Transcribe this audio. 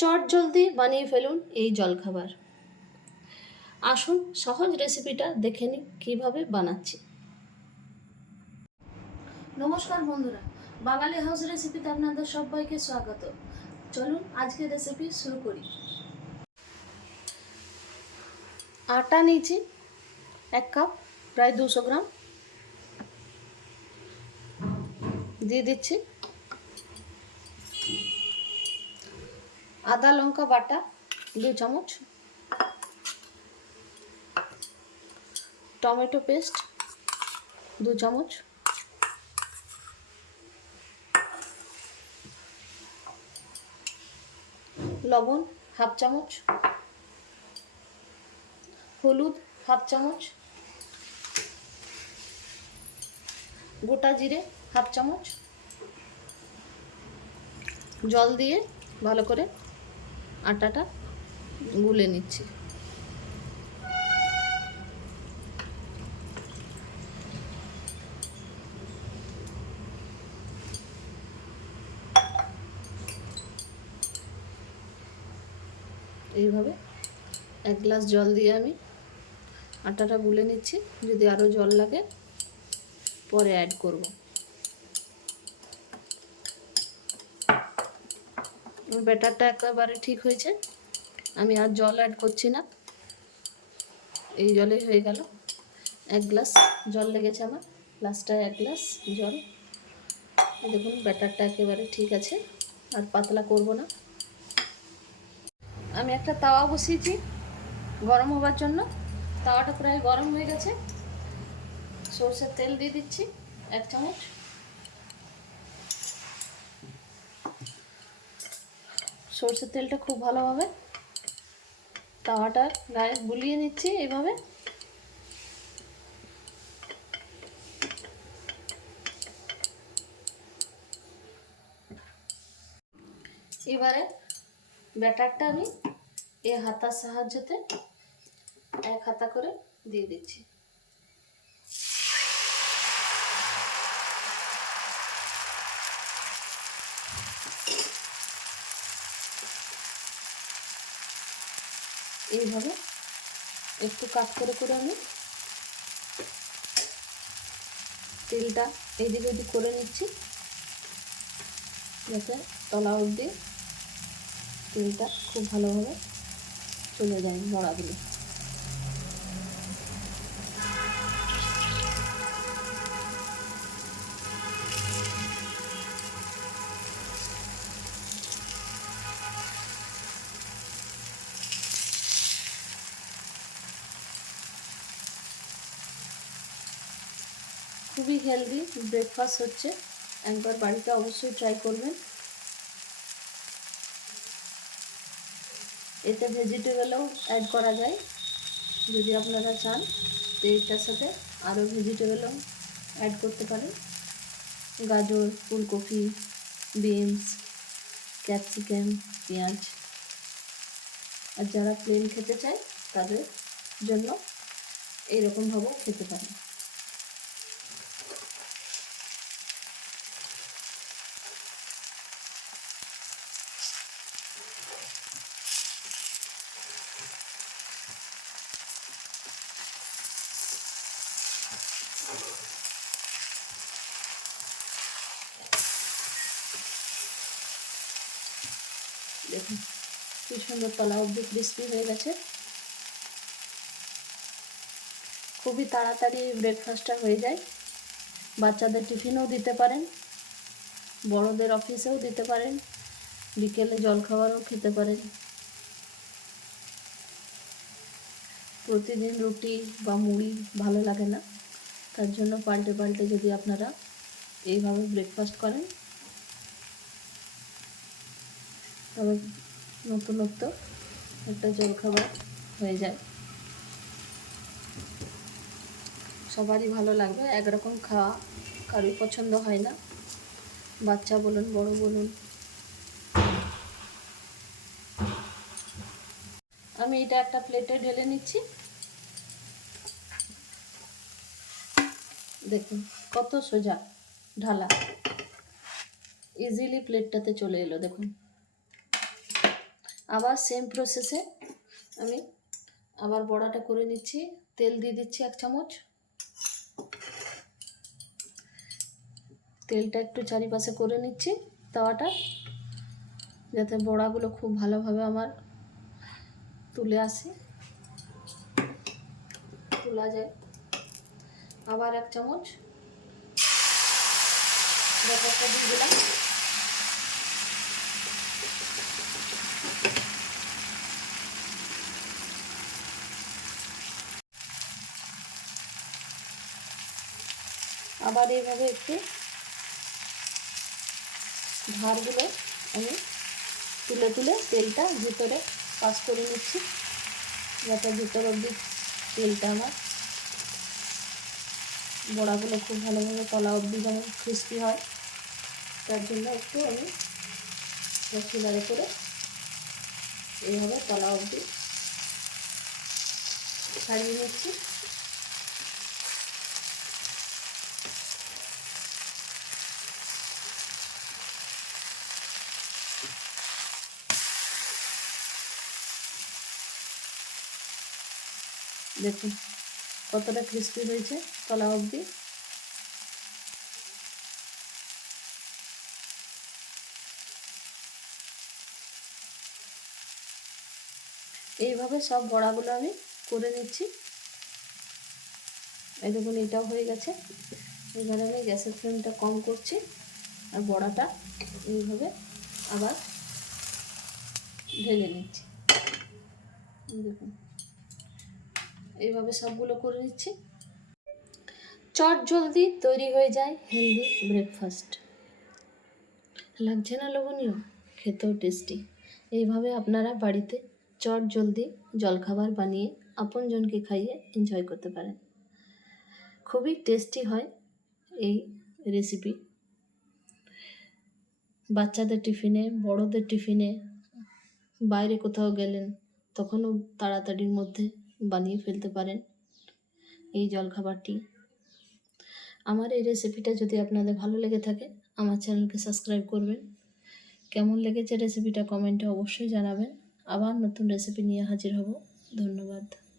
চট জলদি বানিয়ে ফেলুন এই জলখাবার। আসুন সহজ রেসিপিটা দেখে নিই কীভাবে বানাচ্ছি। নমস্কার বন্ধুরা বাঙালি হাউস রেসিপিতে আপনাদের সবাইকে স্বাগত। চলুন আজকে রেসিপি শুরু করি। আটা নিয়েছি এক কাপ প্রায় দুশো গ্রাম। দিয়ে দিচ্ছি আদা লঙ্কা বাটা দু চামচ। টমেটো পেস্ট দু চামচ। লবণ, হাফ চামচ। হলুদ, হাফ চামচ। গোটা জিরে, হাফ চামচ। জল দিয়ে ভালো করে আটাটা গুলে নিচ্ছি। এইভাবে এক গ্লাস জল দিয়ে আমি আটাটা গুলে নিচ্ছি। যদি আরও জল লাগে, পরে অ্যাড করব। ব্যাটারটা একেবারে ঠিক হয়েছে। আমি আর জল অ্যাড করছি না। এই জলে হয়ে গেল। এক গ্লাস জল লেগেছে আমার। লাস্টটায় এক গ্লাস জল। দেখুন, ব্যাটারটা একেবারে ঠিক আছে। আর পাতলা করব না। আমি একটা তাওয়া বসিয়েছি গরম হবার জন্য। তাওয়াটা প্রায় গরম হয়ে গেছে। সর্ষের তেল দিয়ে দিচ্ছি এক চামচ। সরষের তেলটা খুব ভালোভাবে তাওয়াটা গায়ে গুলিয়ে নিচ্ছি এইভাবে। এবারে ব্যাটারটা আমি এই হাতার সাহায্যতে এক হাতা করে দিয়ে দিচ্ছি। এইভাবে একটু কাট করে করে আমি তেলটা এইদিকে ওদিক করে নিচ্ছি। যাতে তলা অবধি তেলটা খুব ভালোভাবে চলে যায় বড়াগুলো খুবই হেলদি ব্রেকফাস্ট হচ্ছে। একবার বাড়িতে অবশ্যই ট্রাই করবেন। এতে ভেজিটেবলও অ্যাড করা যায়। যদি আপনারা চান, তো এটার সাথে আরও ভেজিটেবলও অ্যাড করতে পারেন। গাজর, ফুলকপি বিনস ক্যাপসিকাম পেঁয়াজ। আর যারা প্লেন খেতে চায়, তাদের জন্য এইরকমভাবেও খেতে পারেন। দেখুন, কি সুন্দর তলা অব্দি ক্রিস্পি হয়ে গেছে। খুবই তাড়াতাড়ি ব্রেকফাস্টটা হয়ে যায়। বাচ্চাদের টিফিনও দিতে পারেন, বড়দের অফিসেও দিতে পারেন, বিকেলে জলখাবারও খেতে পারেন। প্রতিদিন রুটি বা মুড়ি ভালো লাগে না, তার জন্য পাল্টে পাল্টে যদি আপনারা এইভাবে ব্রেকফাস্ট করেন তবে নতুনত্ব একটা জলখাবার হয়ে যায়। সবারই ভালো লাগবে, একরকম খাওয়া কারোই পছন্দ হয় না। বাচ্চা বলুন, বড় বলুন। আমি এটা একটা প্লেটে ঢেলে নিচ্ছি। দেখুন, কত সোজা ঢালা। ইজিলি প্লেটটাতে চলে এলো, দেখুন। আবার সেম প্রসেসে আমি আবার বড়াটা করে নিচ্ছি। তেল দিয়ে দিচ্ছি এক চামচ। তেলটা একটু চারিপাশে করে নিচ্ছি তাওয়াটা, যাতে বড়াগুলো খুব ভালোভাবে আমার তুলে আসে। তোলা যায়। আবার এক চামচ ব্যাপারটা দিয়ে দিলাম। আবার এইভাবে একটু ধারগুলো আমি তুলে তুলে তেলটা ভিতরে পাস করে নিচ্ছি। যাতে ভিতর অব্দি তেলটা আমার বড়াগুলো খুব ভালোভাবে তলা অবধি যেমন ক্রিস্পি হয়, তার জন্য একটু আমি চুলারে করে এইভাবে তলা অবধি ছাড়িয়ে নিচ্ছি। দেখুন কতটা ক্রিস্পি হয়েছে তলা অবধি। এইভাবে সব বড়াগুলো আমি করে নিচ্ছি। এই দেখুন, এটাও হয়ে গেছে। এবারে আমি গ্যাসের ফ্লেমটা কম করছি আর বড়াটা এইভাবে আবার ঢেলে নিচ্ছি। দেখুন। এইভাবে সবগুলো করে নিচ্ছি। চট জলদি তৈরি হয়ে যায় হেলদি ব্রেকফাস্ট লাগছে না লবণীয় খেতেও টেস্টি এইভাবে আপনারা বাড়িতে চট জলদি জলখাবার বানিয়ে আপনজনকে খাইয়ে এনজয় করতে পারেন। খুবই টেস্টি হয় এই রেসিপি বাচ্চাদের টিফিনে বড়দের টিফিনে বাইরে কোথাও গেলেন, তখনও তাড়াতাড়ির মধ্যে বানিয়ে ফেলতে পারেন এই জলখাবারটি। আমার এই রেসিপিটা যদি আপনাদের ভালো লেগে থাকে, আমার চ্যানেলকে সাবস্ক্রাইব করবেন। কেমন লেগেছে রেসিপিটা কমেন্টে অবশ্যই জানাবেন। আবার নতুন রেসিপি নিয়ে হাজির হব। ধন্যবাদ।